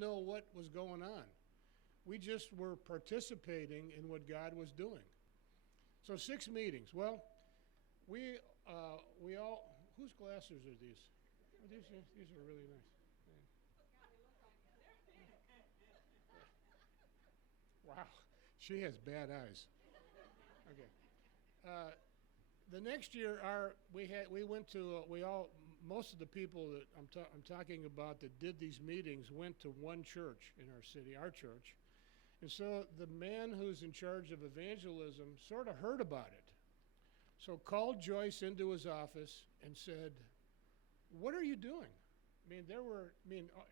know what was going on. We just were participating in what God was doing. So 6 meetings. Well, we all, whose glasses are these? Oh, these are really nice. Wow, she has bad eyes. Okay. The next year, most of the people that I'm talking about that did these meetings went to one church in our city, our church. And so the man who's in charge of evangelism sort of heard about it. So called Joyce into his office and said, "What are you doing?"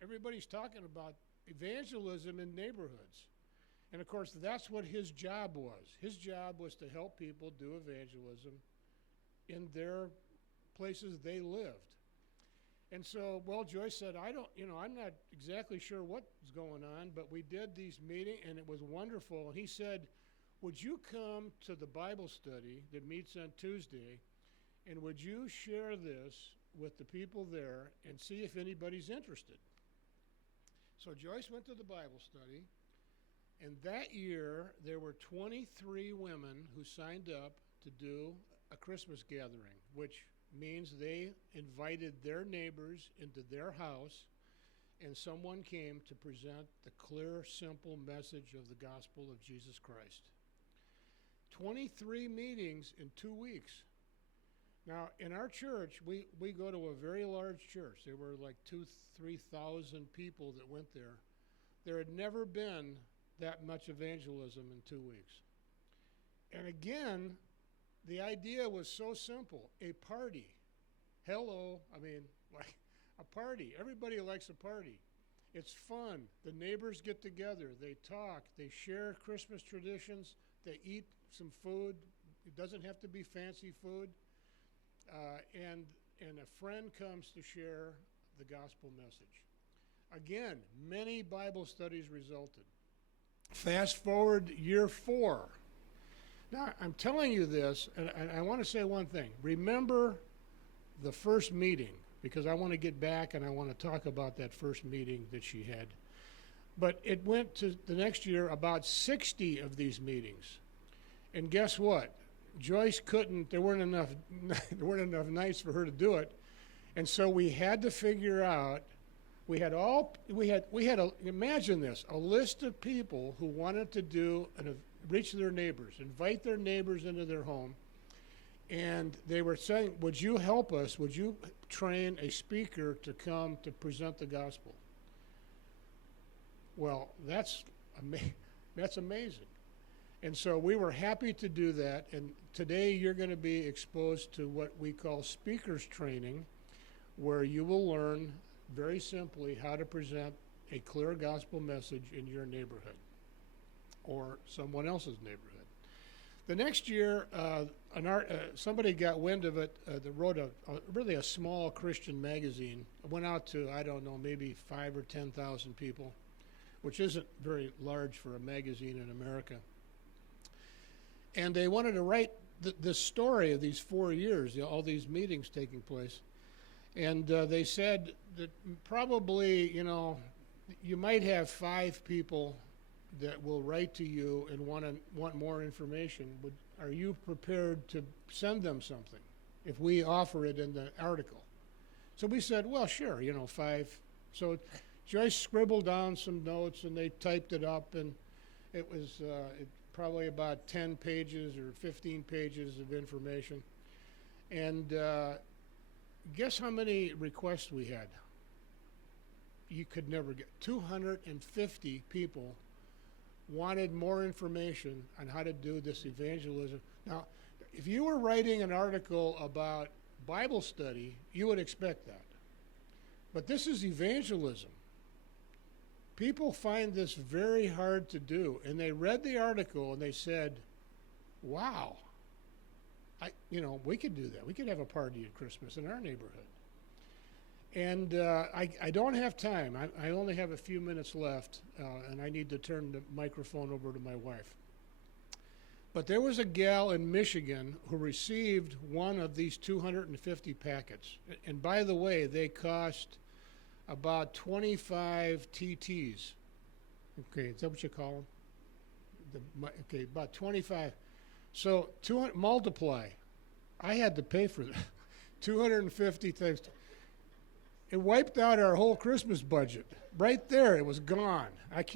Everybody's talking about evangelism in neighborhoods. And of course, that's what his job was. His job was to help people do evangelism in their places they lived. And so, Joyce said, I'm not exactly sure what's going on, but we did these meetings, and it was wonderful. And he said, would you come to the Bible study that meets on Tuesday, and would you share this with the people there and see if anybody's interested? So Joyce went to the Bible study, and that year there were 23 women who signed up to do a Christmas gathering, which means they invited their neighbors into their house, and someone came to present the clear, simple message of the gospel of Jesus Christ. 23 meetings in 2 weeks. Now, in our church, we go to a very large church. There were like 3,000 people that went there. There had never been that much evangelism in 2 weeks. And again, the idea was so simple, a party. Hello, like a party. Everybody likes a party. It's fun. The neighbors get together. They talk. They share Christmas traditions. They eat some food. It doesn't have to be fancy food. And a friend comes to share the gospel message. Again, many Bible studies resulted. Fast forward year 4. Now, I'm telling you this, and I want to say one thing. Remember the first meeting, because I want to get back and I want to talk about that first meeting that she had. But it went to the next year about 60 of these meetings. And guess what? Joyce couldn't, there weren't enough nights for her to do it. And so we had to figure out, imagine this, a list of people who wanted to reach their neighbors, invite their neighbors into their home. And they were saying, would you help us? Would you train a speaker to come to present the gospel? Well, that's amazing. And so we were happy to do that. And today you're going to be exposed to what we call speakers training, where you will learn very simply how to present a clear gospel message in your neighborhood or someone else's neighborhood. The next year, somebody got wind of it that wrote really a small Christian magazine. It went out to, I don't know, maybe 5,000 or 10,000 people, which isn't very large for a magazine in America. And they wanted to write the story of these 4 years, all these meetings taking place. And they said that probably, you might have 5 people that will write to you and want more information. Are you prepared to send them something if we offer it in the article? So we said, well, sure, 5. So Joyce scribbled down some notes, and they typed it up, and it was probably about 10 pages or 15 pages of information. And guess how many requests we had? You could never get. 250 people wanted more information on how to do this evangelism. Now, if you were writing an article about Bible study, you would expect that. But this is evangelism. People find this very hard to do, and they read the article and they said, wow, we could do that. We could have a party at Christmas in our neighborhood. And I don't have time. I only have a few minutes left, and I need to turn the microphone over to my wife. But there was a gal in Michigan who received one of these 250 packets. And by the way, they cost about 25 TTs. Okay, is that what you call them? Okay, about 25. So 200 multiply. I had to pay for that. 250 times. It wiped out our whole Christmas budget. Right there, it was gone.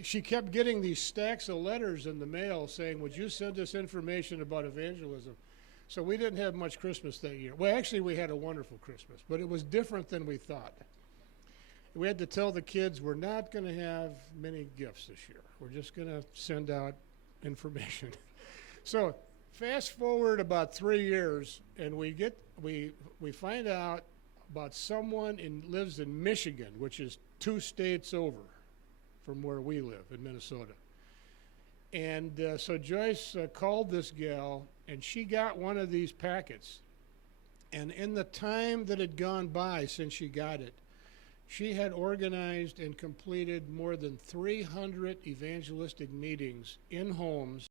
She kept getting these stacks of letters in the mail saying, would you send us information about evangelism? So we didn't have much Christmas that year. Well, actually, we had a wonderful Christmas, but it was different than we thought. We had to tell the kids we're not going to have many gifts this year. We're just going to send out information. So fast forward about 3 years, and we find out about someone lives in Michigan, which is 2 states over from where we live in Minnesota. And so Joyce called this gal, and she got one of these packets. And in the time that had gone by since she got it, she had organized and completed more than 300 evangelistic meetings in homes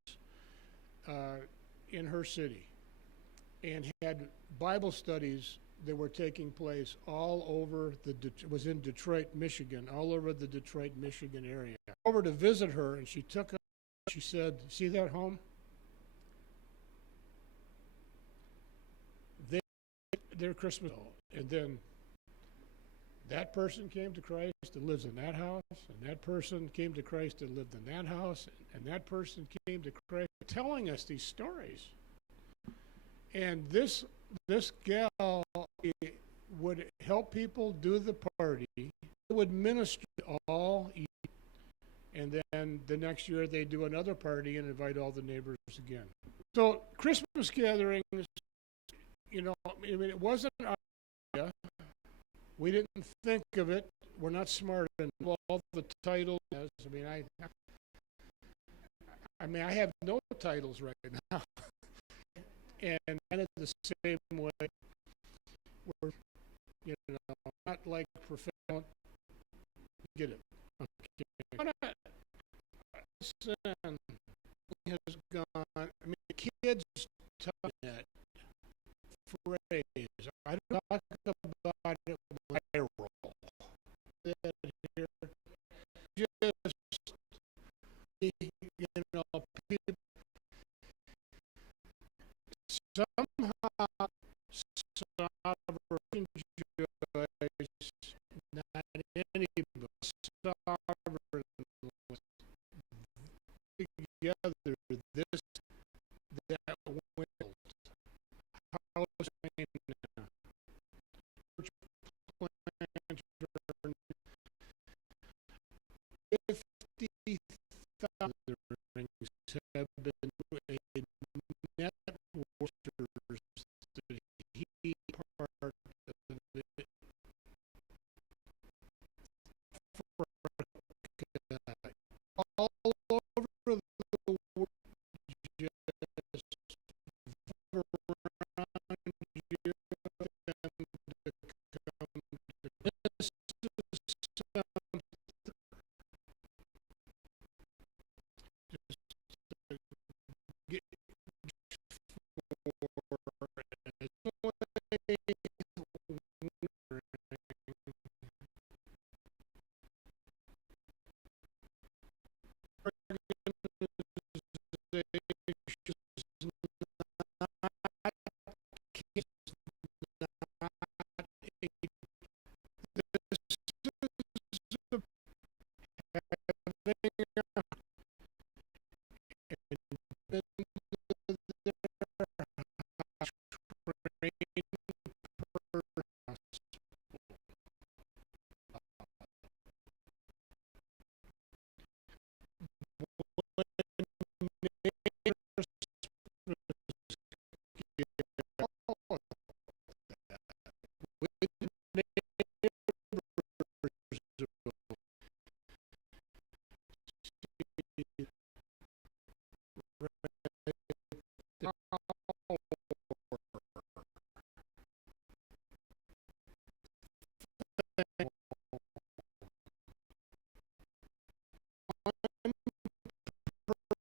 in her city, and had Bible studies that were taking place all over it was in Detroit, Michigan, all over the Detroit, Michigan area. Over to visit her, and she said, see that home? Their Christmas, and then that person came to Christ and lives in that house, and that person came to Christ and lived in that house, and that person came to Christ, telling us these stories. And this gal would help people do the party. It would minister all evening, and then the next year they'd do another party and invite all the neighbors again. So Christmas gatherings, it wasn't our idea. We didn't think of it. We're not smart enough. All the titles. I have no titles right now. And kind of the same way, we're, not like professional. Get it? Okay. Sin has gone. Kids tell that phrase. I don't talk about it viral. That here, just people somehow sovereign joy, not anybody, sovereign together this that will house planter, church planter, 50,000 have been a net worshipers that he part of it all over the world, just around you and to come to this is something just to get for as way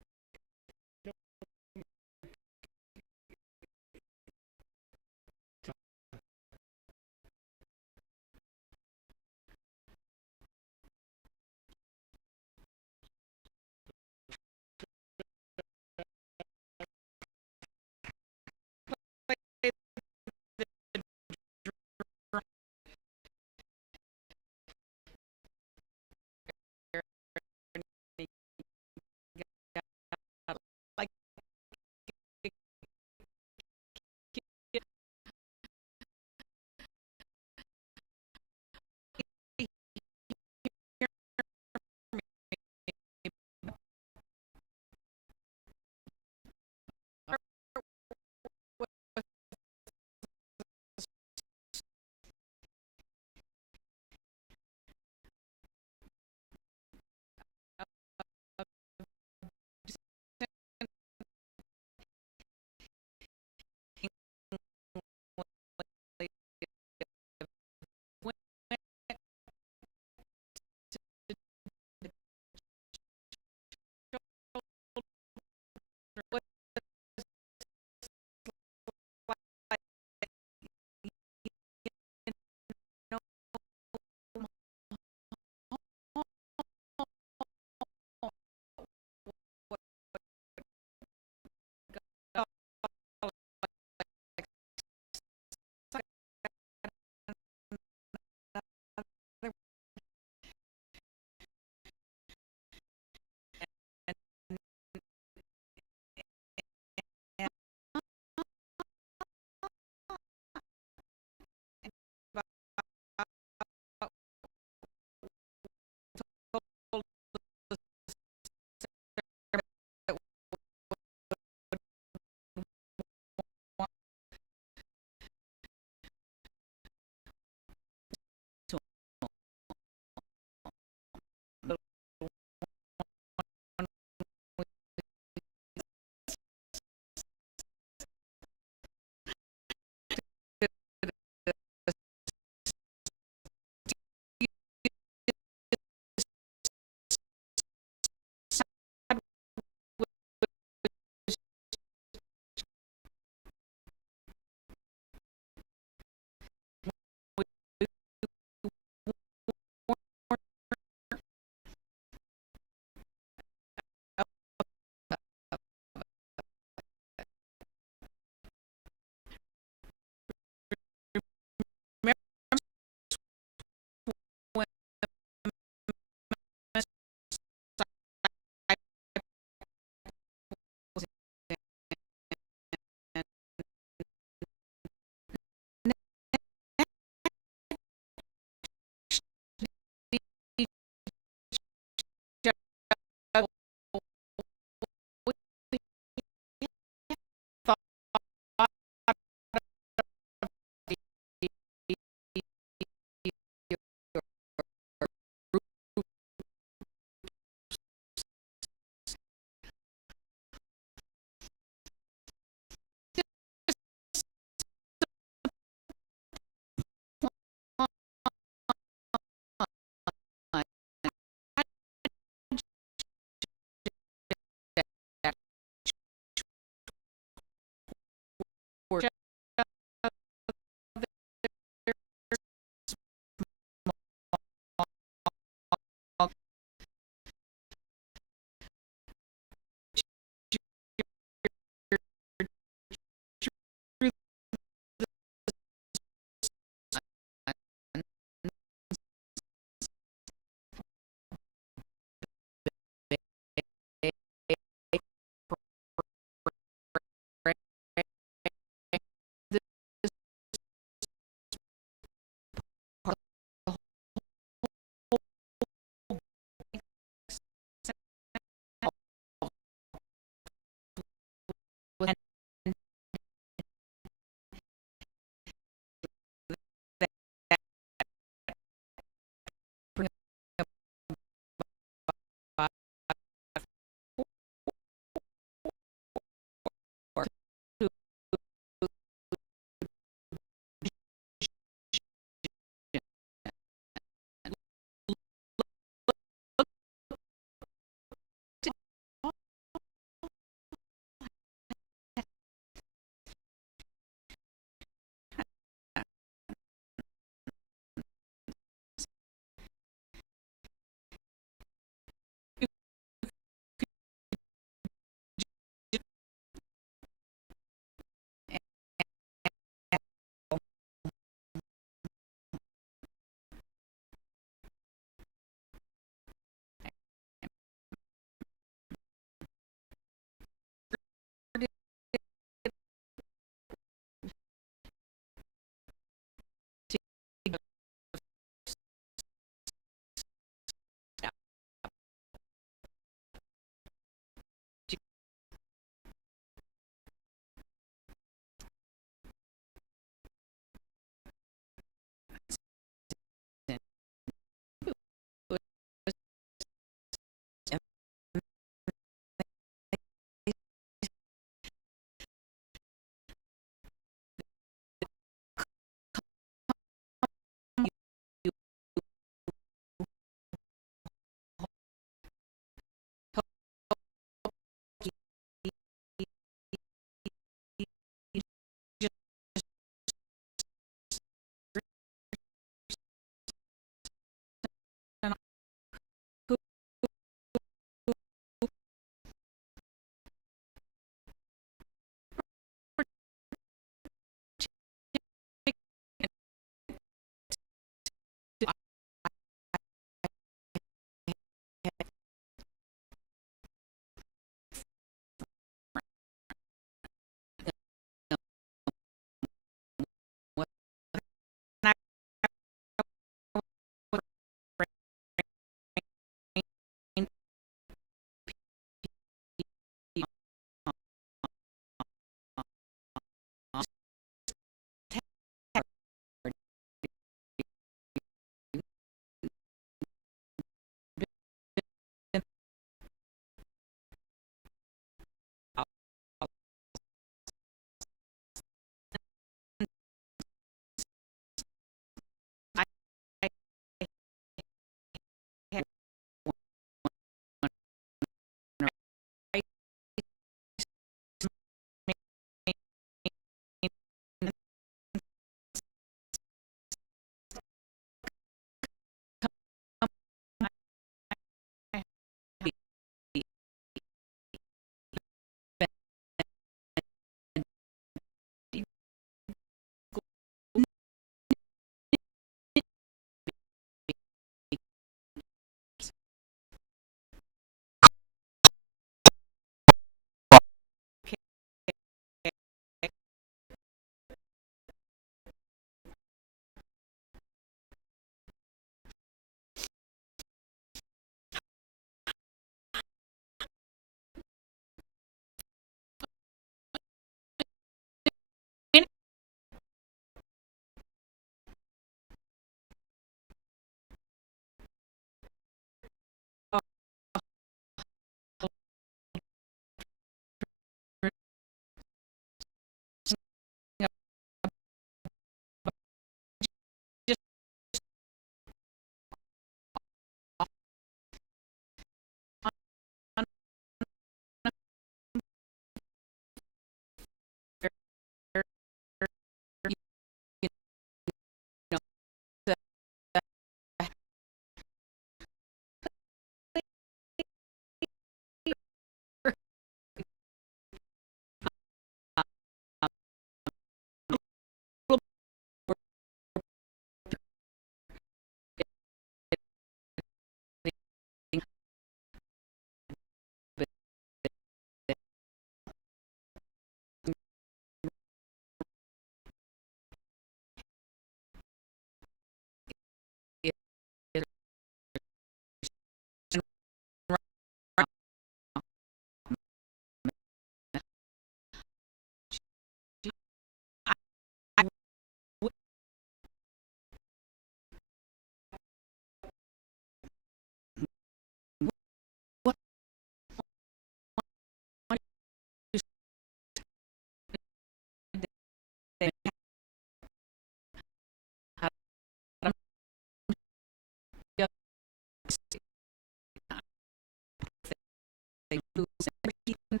who never even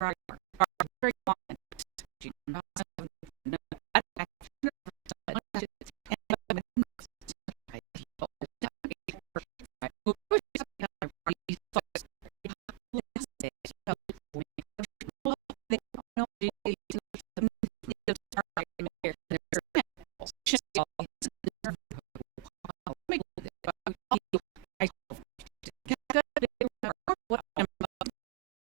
are very common.